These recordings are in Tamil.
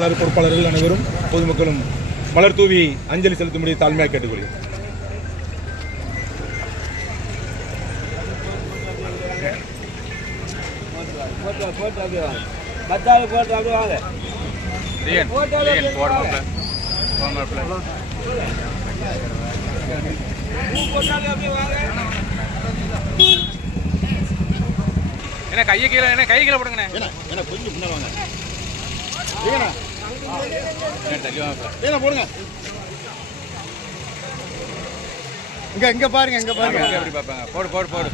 பொறுப்பாளர்கள் அனைவரும் பொதுமக்களும் மலர் தூவி அஞ்சலி செலுத்தும்படி தாழ்மையாக கேட்டுக்கொள்கிறேன். என்ன கையை கீழே என்ன கை கீழே போடுங்கண்ணே. என்ன கொஞ்சம் முன்னாடி வாங்க. போடுங்க. இங்க இங்க பாருங்க இங்க பாருங்க. எப்படி பார்ப்பாங்க? போடு போடு போடு.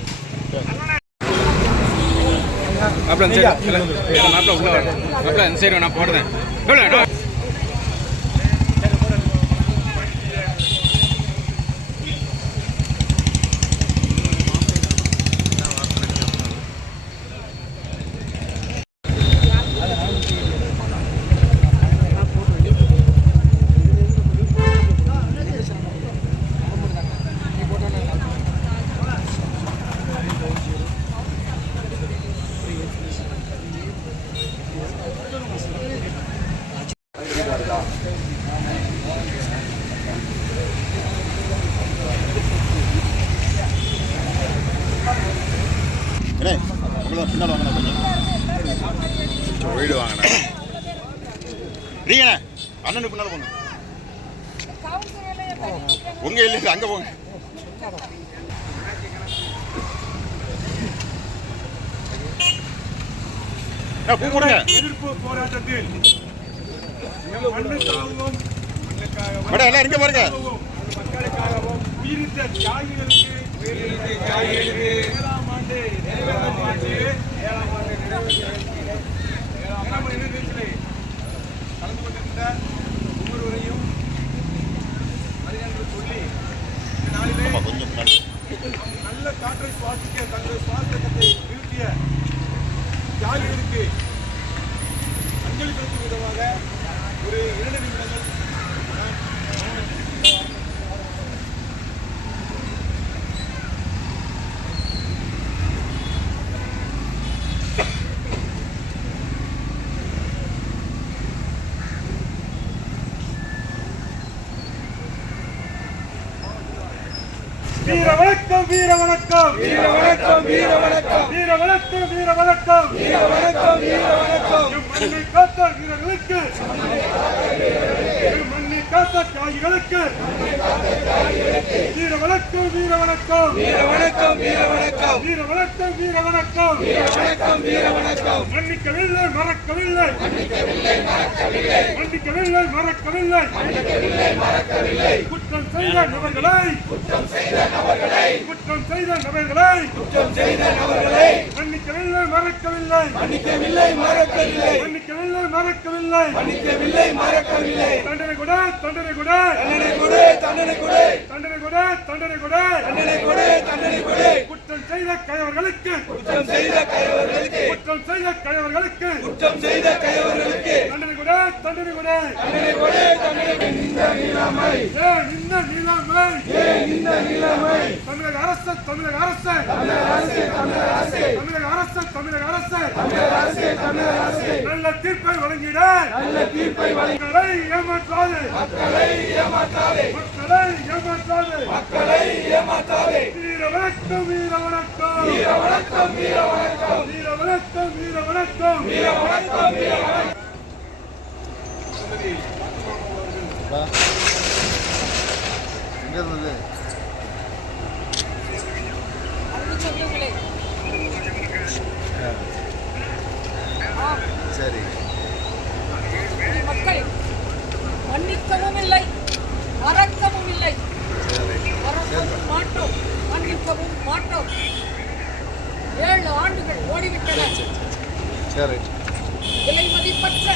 மாப்பிள்ள மாப்பிள்ள உள்ள. மாப்பிள்ள இந்த சைடு நான் போடுறேன் இல்ல, நான் அண்ணே உங்களை பின்னால் வாங்கண்ணா கொஞ்சம் வீடு வாங்கண்ணா நீங்கண்ணே அண்ணனுக்கு பின்னால் போங்க. உங்க இல்லை அங்கே போங்க. எதிர்ப்பு போராட்டத்தில் மேடம் எல்லாம் இங்க பாருங்க. மக்களுக்காகவும் உயிரித்த தியாகிகளுக்கு ஏழாம் ஆண்டு ஏழாம் ஆண்டு சுவாசிக்க தங்கள் சுவாசத்தை நிறுத்திய தியாகிகளுக்கு அஞ்சலி செலுத்தும் விதமாக ஒரு இரண்டு நிமிடங்கள் வீர வணக்கம் வீர வணக்கம். வீர வணக்கம் வீர வணக்கம். வீர வணக்கம் வீர வணக்கம். வீர வணக்கம் வீர வணக்கம். மண்ணை காத்த வீரர்களுக்கு மண்ணை காத்த தியாகிகளுக்கு வீர வணக்கம் வீர வணக்கம். வீர வணக்கம் வீர வணக்கம். வீர வணக்கம் வீர வணக்கம். வீர வணக்கம் வீர வணக்கம். மன்னிக்கவில்லை மறக்கவில்லை. மன்னிக்கவில்லை மன்னிக்கவில்லை. மறக்கவில்லை. மன்னிக்கவில்லை மறக்கவில்லை. குற்றம் செய்த நபர்களை. குற்றம் செய்த நபர்களை. குற்றம் செய்த நபர்களை. குற்றம் செய்த நபர்களை. மன்னிக்கவில்லை மறக்கவில்லை. மன்னிக்கவில்லை மறக்கவில்லை. மன்னிக்கவில்லை மறக்கவில்லை. மன்னிக்கவில்லை மறக்கவில்லை. தண்டனை கொடு தண்டனை கொடு. தண்டனை கொடு தண்டனை கொடு. தண்டனை கொடு தண்டனை கொடு. தண்டனை கொடு தண்டனை கொடு. குற்றம் செய்த கயவர்களுக்கு. குற்றம் செய்த கயவர்களுக்கு. குற்றம் செய்த கயவர்களுக்கு. குற்றம் செய்த கயவர்களுக்கு. தண்டனை கொடு தண்டனை கொடு. தண்டனை கொடு தண்டனை இந்த நிலைமை ஏன் இந்த நிலைமை? ஏன் இந்த நிலைமை? தமிழக அரசு தமிழக அரசு. தமிழக அரசு தமிழக அரசு. தமிழக அரசு தமிழக அரசு தமிழக அரசு தமிழக அரசு நல்ல தீர்ப்பை வழங்கிட. நல்ல தீர்ப்பை வழங்கலை ஏமாற்றாது மக்களை ஏமாற்றாது. மக்களை ஏமாற்றாது. மக்களை ஏமாற்றாது வீர வணக்கம் வீர வணக்கம். வீர வணக்கம் வீர வணக்கம். வீர வணக்கம் வீர வணக்கம் வீர வணக்கம் வீர வணக்கம் எங்க இருந்தது சரி. மக்கள் மன்னிக்கவும் இல்லை மறக்கவும் இல்லை. மறக்கவும் மாட்டோம் மன்னிக்கவும் மாட்டோம். ஏழு ஆண்டுகள் ஓடிவிட்டன. சரி. விலை மதிப்பற்ற